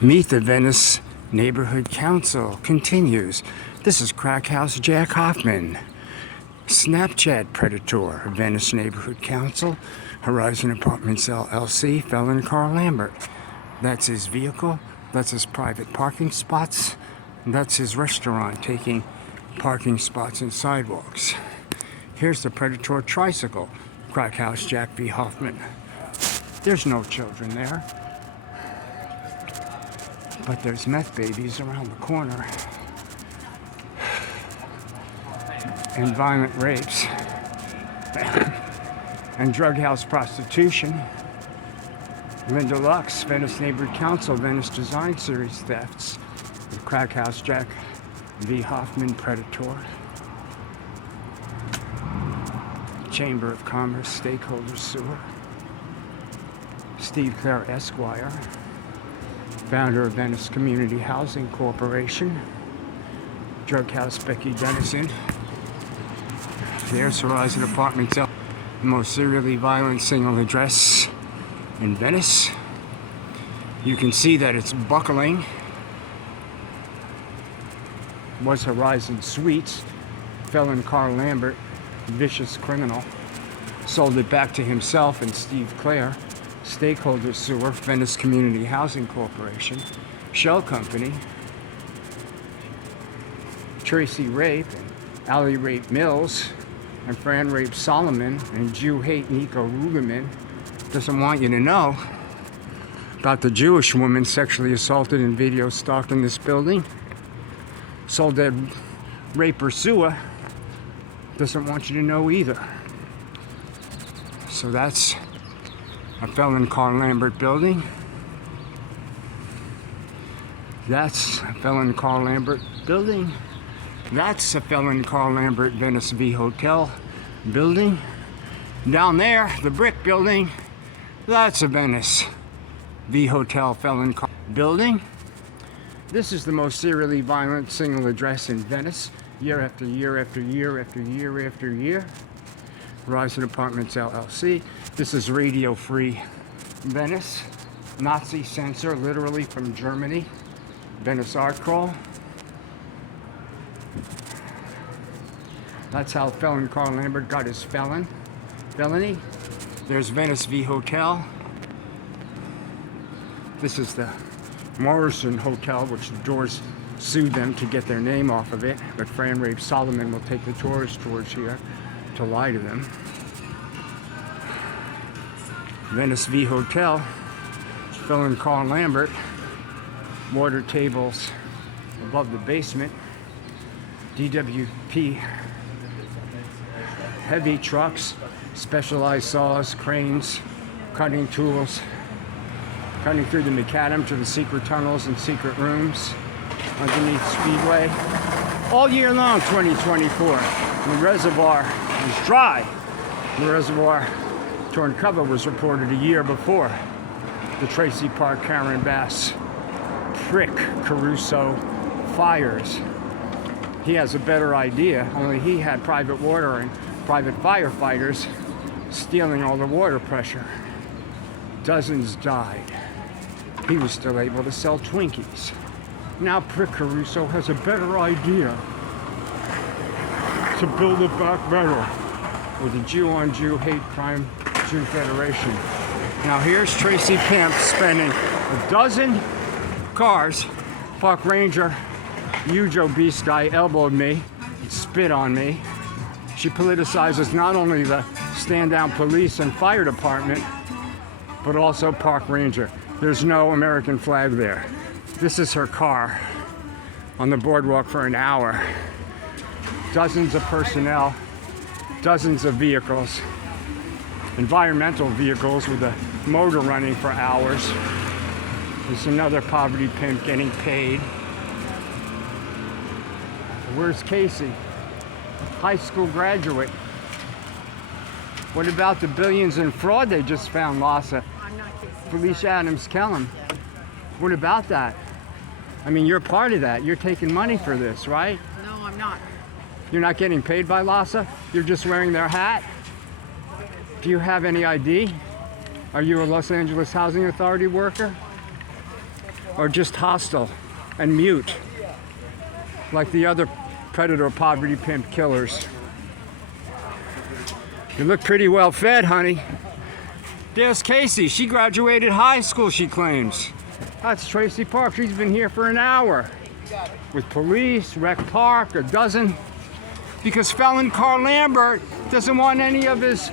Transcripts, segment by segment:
Meet the Venice Neighborhood Council continues. This is Crack House Jack Hoffman. Snapchat Predator, Venice Neighborhood Council, Horizon Apartments LLC, felon Carl Lambert. That's his vehicle, that's his private parking spots, that's his restaurant taking parking spots and sidewalks. Here's the Predator tricycle, Crack House Jack V. Hoffman. There's no children there, but there's meth babies around the corner and violent rapes and drug house prostitution. Linda Lux, Venice Neighborhood Council, Venice Design Series thefts, the Crack House Jack V. Hoffman Predator. Chamber of Commerce Stakeholder Sewer. Steve Clare Esquire, founder of Venice Community Housing Corporation. Drug House Becky Dennison. There's Horizon Apartments, the most serially violent single address in Venice. You can see that it's buckling. Was Horizon Suites. Felon Carl Lambert, vicious criminal, sold it back to himself and Steve Clare. Stakeholder Sewer, Venice Community Housing Corporation. Shell Company. Traci Rape and Allie Rape Mills and Fran Rape Solomon and Jew hate Nico Rugerman doesn't want you to know about the Jewish woman sexually assaulted and video stalked in this building. Soledad Raper Sua doesn't want you to know either. So that's a felon Carl Lambert building. That's a felon Carl Lambert building. That's a felon Carl Lambert Venice V Hotel building. Down there, the brick building, that's a Venice V Hotel felon Carl building. This is the most serially violent single address in Venice, year after year after year after year after year. Horizon Apartments LLC. This is Radio Free Venice. Nazi censor, literally from Germany. Venice Art Crawl. That's how felon Carl Lambert got his felony. There's Venice V Hotel. This is the Morrison Hotel, which the doors sued them to get their name off of it, but Fran Rape Solomon will take the tourist tours here to lie to them. Venice V Hotel, felon Carl Lambert, water tables above the basement. DWP, heavy trucks, specialized saws, cranes, cutting tools, cutting through the macadam to the secret tunnels and secret rooms underneath Speedway. All year long, 2024. The reservoir is dry. The reservoir torn cover was reported a year before the Tracy Park Karen Bass prick Caruso fires. He has a better idea, only he had private water and private firefighters stealing all the water pressure. Dozens died. He was still able to sell Twinkies. Now Prick Caruso has a better idea to build it back better with a Jew-on-Jew hate crime Jew Federation. Now here's Tracy Pimp spending a dozen cars. Park Ranger, Ujo Beast guy elbowed me, spit on me. She politicizes not only the stand-down police and fire department, but also Park Ranger. There's no American flag there. This is her car on the boardwalk for an hour. Dozens of personnel, dozens of vehicles, environmental vehicles with the motor running for hours. There's another poverty pimp getting paid. Where's Casey? High school graduate. What about the billions in fraud they just found, Lassa? I'm not Casey. Felicia Adams Kellum. Yeah. What about that? I mean, you're part of that. You're taking money for this, right? No, I'm not. You're not getting paid by Lassa? You're just wearing their hat? Do you have any ID? Are you a Los Angeles Housing Authority worker? or just hostile and mute, like the other predator poverty pimp killers. You look pretty well fed, honey. There's Casey. She graduated high school, she claims. That's Traci Park. She's been here for an hour with police, rec park, a dozen. Because felon Carl Lambert doesn't want any of his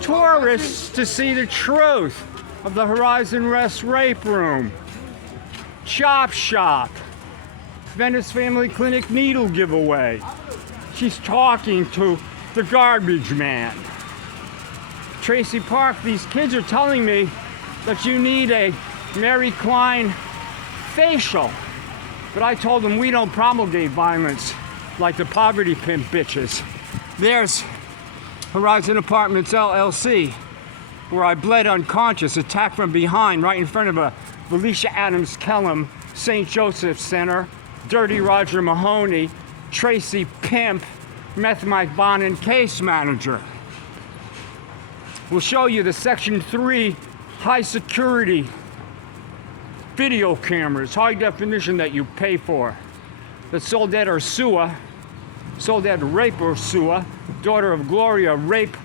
tourists to see the truth of the Horizon Rest rape room, chop shop, Venice Family Clinic needle giveaway. She's talking to the garbage man. Traci Park, these kids are telling me that you need a Mary Klein facial. But I told them we don't promulgate violence like the poverty pimp bitches. There's Horizon Apartments LLC, where I bled unconscious, attacked from behind right in front of a Felicia Adams Kellum St. Joseph Center, Dirty Roger Mahoney, Traci Pimp, Meth Mike Bonin case manager. We'll show you the Section 3 high security video cameras, high definition that you pay for, that Soledad Ursua, Soledad Rape Ursua, daughter of Gloria Rape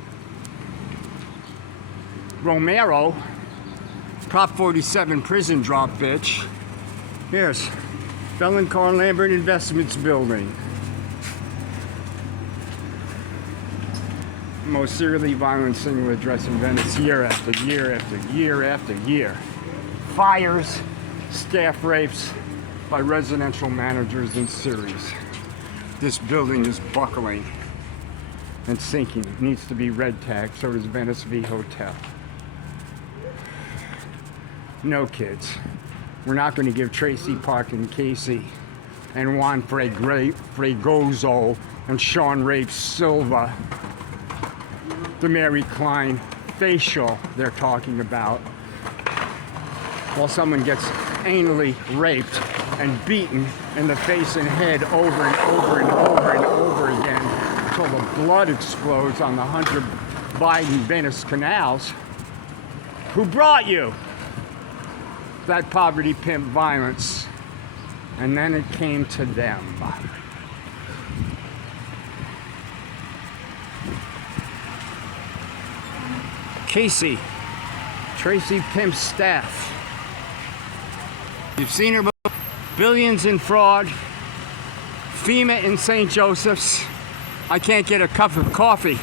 Romero, Prop 47 prison drop bitch. Here's felon Carl Lambert Investments building. Most serially violent single address in Venice, year after year after year after year. Fires, staff rapes by residential managers in series. This building is buckling and sinking. It needs to be red tagged, so does Venice V Hotel. No, kids. We're not going to give Traci Park and Casey and Juan Fregoso and Sean Rape Silva the Mary Klein facial they're talking about, while someone gets anally raped and beaten in the face and head over and over and over and over again until the blood explodes on the Hunter Biden Venice canals. Who brought you that poverty pimp violence? And then it came to them. Casey, Traci Pimp's staff. You've seen her book, Billions in Fraud, FEMA in St. Joseph's. I can't get a cup of coffee.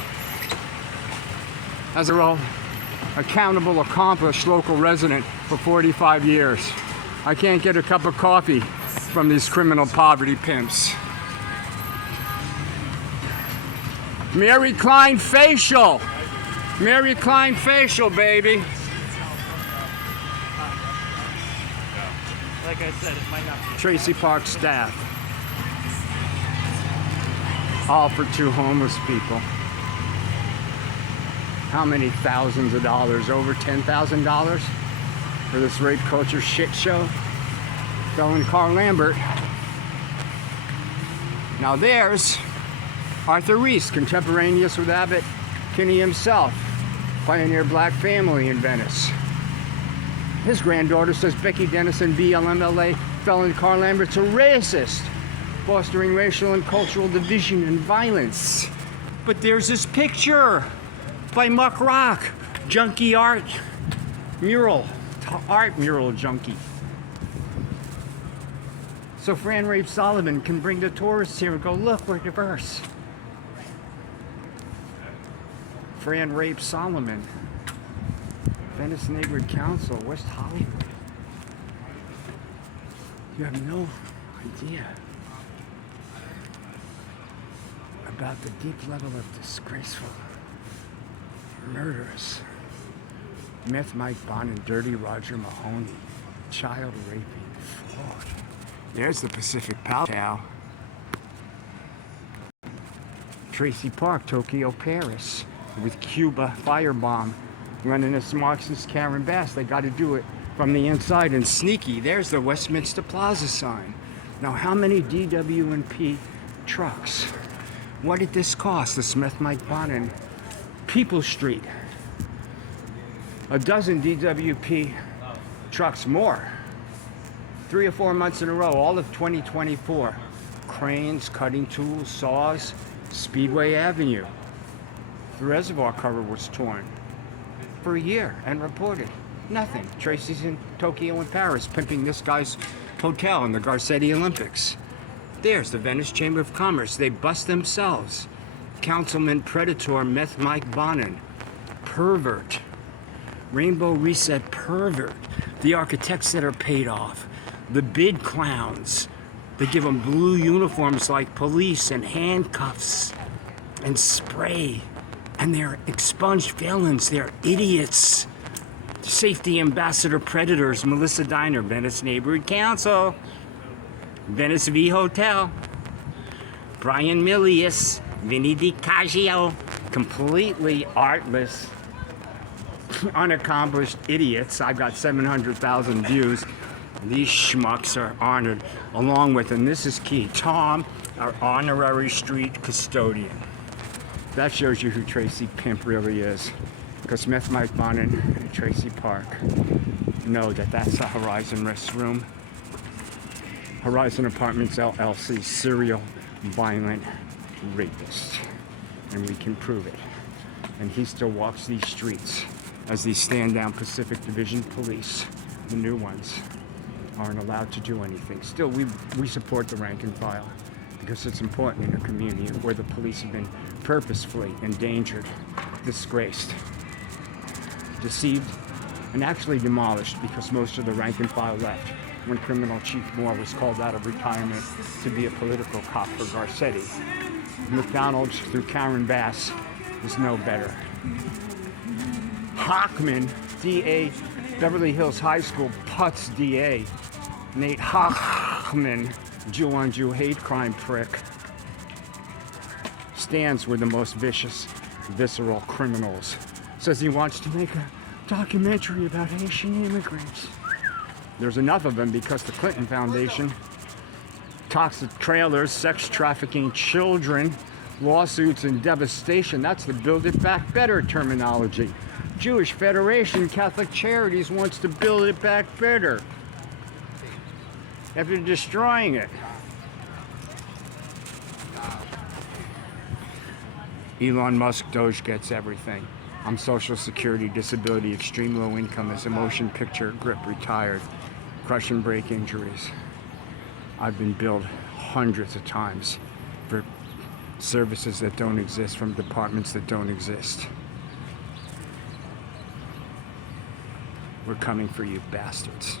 As a role, accountable, accomplished local resident for 45 years. I can't get a cup of coffee from these criminal poverty pimps. Mary Klein facial. Mary Klein facial, baby. Like I said, it might not be. Traci Park staff. All for two homeless people. How many thousands of dollars? Over $10,000 for this rape culture shit show? Felon Carl Lambert. Now there's Arthur Reese, contemporaneous with Abbott Kinney himself. Pioneer black family in Venice. His granddaughter says Becky Dennison, BLMLA, felon Carl Lambert's a racist, fostering racial and cultural division and violence. But there's this picture by Muck Rock, junkie art mural junkie. So Fran Rape Solomon can bring the tourists here and go, look, we're diverse. Fran Rape Solomon, Venice Neighborhood Council, West Hollywood. You have no idea about the deep level of disgraceful murders. Meth Mike Bonin, Dirty Roger Mahoney, child raping, fraud. There's the Pacific Pal. Traci Park, Tokyo, Paris, with Cuba firebomb, running this Marxist Karen Bass. They got to do it from the inside and sneaky. There's the Westminster Plaza sign. Now, how many DWP trucks? What did this cost? The Smith Mike Bonin, People Street. A dozen DWP trucks more. 3 or 4 months in a row, all of 2024. Cranes, cutting tools, saws, Speedway Avenue. The reservoir cover was torn for a year and reported. Nothing. Traci's in Tokyo and Paris pimping this guy's hotel in the Garcetti Olympics. There's the Venice Chamber of Commerce. They bust themselves. Councilman Predator Meth Mike Bonin. Pervert. Rainbow Reset pervert. The architects that are paid off. The bid clowns. They give them blue uniforms like police and handcuffs and spray. And they're expunged felons. They're idiots. Safety ambassador predators. Melissa Diner, Venice Neighborhood Council. Venice V Hotel. Brian Milius. Vinny DiCaggio. Completely artless, unaccomplished idiots. I've got 700,000 views. These schmucks are honored, along with, and this is key, Tom, our honorary street custodian. That shows you who Traci Pimp really is. Because Meth Mike Bonin and Traci Park know that that's a Horizon restroom. Horizon Apartments LLC, serial violent rapist. And we can prove it. And he still walks these streets as these stand-down Pacific Division police, the new ones, aren't allowed to do anything. Still, we support the rank and file because it's important in a community where the police have been purposefully endangered, disgraced, deceived, and actually demolished because most of the rank and file left when criminal Chief Moore was called out of retirement to be a political cop for Garcetti. McDonald's through Karen Bass is no better. Hockman, DA, Beverly Hills High School, Putz DA. Nate Hockman, Jew-on-Jew hate crime prick, stands with the most vicious, visceral criminals. Says he wants to make a documentary about Haitian immigrants. There's enough of them because the Clinton Foundation toxic trailers, sex trafficking children, lawsuits and devastation. That's the Build It Back Better terminology. Jewish Federation Catholic Charities wants to build it back better after destroying it. Elon Musk Doge gets everything. I'm Social Security, disability, extreme low income as a motion picture grip, retired, crush and break injuries. I've been billed hundreds of times for services that don't exist from departments that don't exist. We're coming for you bastards.